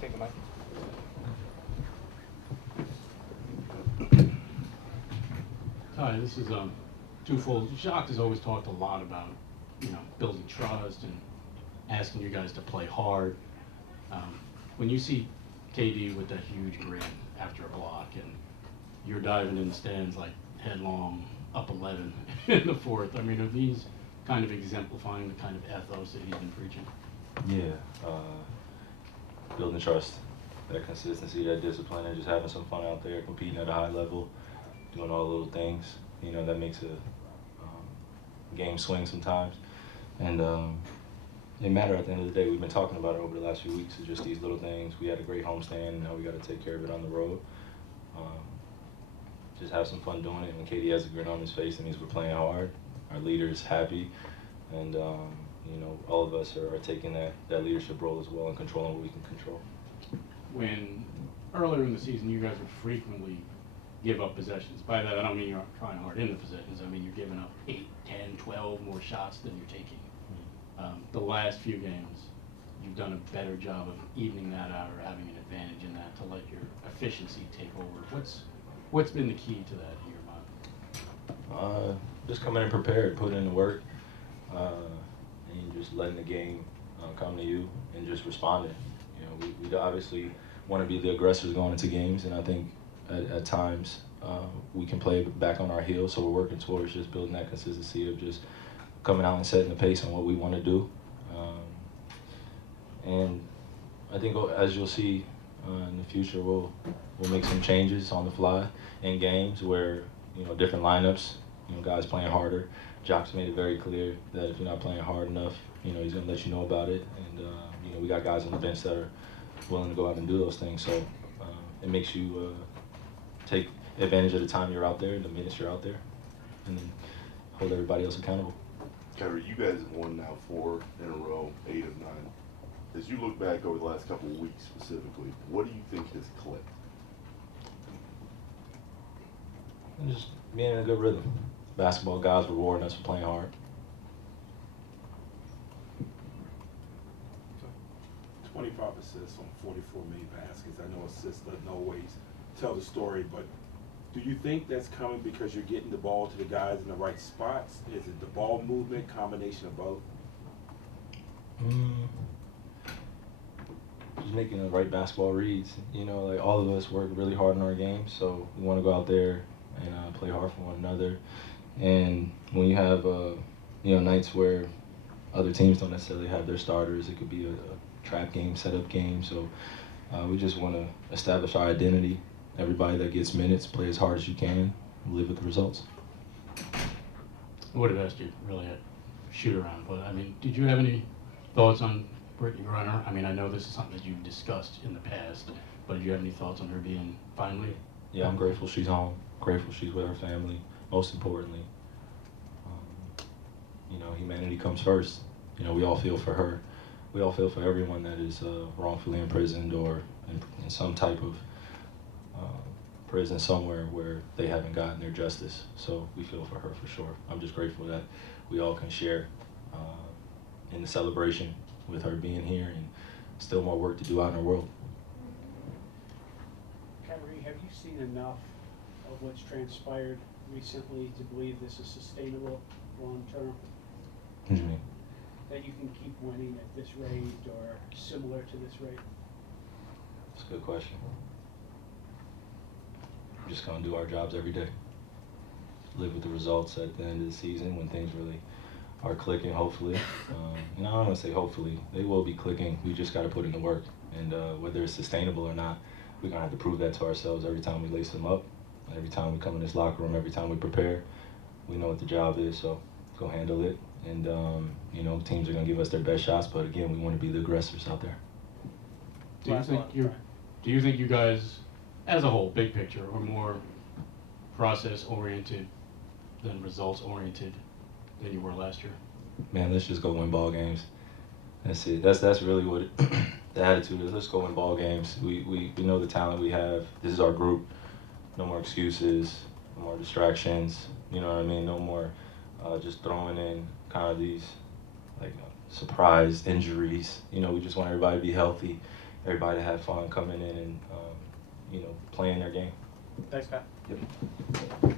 Take a mic. Hi, this is twofold. Jacques has always talked a lot about, building trust and asking you guys to play hard. When you see KD with that huge grin after a block and you're diving in the stands like headlong up 11 in the fourth, I mean, are these kind of exemplifying the kind of ethos that he's been preaching? Yeah, building trust, that consistency, that discipline, and just having some fun out there, competing at a high level, doing all the little things, that makes a game swing sometimes. And they matter at the end of the day. We've been talking about it over the last few weeks, it's just these little things. We had a great homestand, and now we got to take care of it on the road. Just have some fun doing it. When KD has a grin on his face, it means we're playing hard. Our leader is happy, and all of us are taking that leadership role as well and controlling what we can control. When earlier in the season you guys would frequently give up possessions. By that I don't mean you're trying hard in the possessions, I mean you're giving up 8, 10, 12 more shots than you're taking. The last few games, you've done a better job of evening that out or having an advantage in that to let your efficiency take over. What's been the key to that in your mind? Just coming in prepared, putting in the work, and just letting the game come to you and just responding. We obviously want to be the aggressors going into games, and I think at times we can play back on our heels, so we're working towards just building that consistency of just coming out and setting the pace on what we want to do. And I think as you'll see in the future, we'll make some changes on the fly in games where, different lineups, guys playing harder. Jacques made it very clear that if you're not playing hard enough, he's going to let you know about it. And, we got guys on the bench that are willing to go out and do those things. So it makes you take advantage of the time you're out there, the minutes you're out there, and then hold everybody else accountable. Kyrie, you guys have won now 4 in a row, 8 of 9. As you look back over the last couple of weeks specifically, what do you think has clicked? And just being in a good rhythm. Basketball guys rewarding us for playing hard. 25 assists on 44 made baskets. I know assists doesn't always tell the story, but do you think that's coming because you're getting the ball to the guys in the right spots? Is it the ball movement, combination of both? Just making the right basketball reads. Like all of us work really hard in our games, so we want to go out there and play hard for one another. And when you have nights where other teams don't necessarily have their starters, it could be a trap game, setup game. So we just want to establish our identity. Everybody that gets minutes, play as hard as you can, live with the results. I would have asked you really a shoot around, but I mean, did you have any thoughts on Brittany Griner? I mean, I know this is something that you've discussed in the past, but did you have any thoughts on her being finally? Yeah, I'm grateful she's home. Grateful she's with her family. Most importantly, humanity comes first. We all feel for her. We all feel for everyone that is wrongfully imprisoned or in some type of prison somewhere where they haven't gotten their justice. So we feel for her for sure. I'm just grateful that we all can share in the celebration with her being here, and still more work to do out in our world. Kyrie, have you seen enough of what's transpired recently to believe this is sustainable long term? What do you mean? That you can keep winning at this rate or similar to this rate? That's a good question. We're just going to do our jobs every day. Live with the results at the end of the season when things really are clicking, hopefully. I don't want to say hopefully. They will be clicking. We just got to put in the work. And whether it's sustainable or not, we're going to have to prove that to ourselves every time we lace them up. Every time we come in this locker room, every time we prepare, we know what the job is, so go handle it. And, teams are going to give us their best shots, but again, we want to be the aggressors out there. Do you think you guys, as a whole, big picture, are more process-oriented than results-oriented than you were last year? Man, let's just go win ball games. That's it. That's really what the attitude is. Let's go win ball games. We know the talent we have. This is our group. No more excuses, no more distractions. You know what I mean? No more just throwing in kind of these surprise injuries. You know, we just want everybody to be healthy, everybody to have fun coming in and, you know, playing their game. Thanks, Pat. Yep.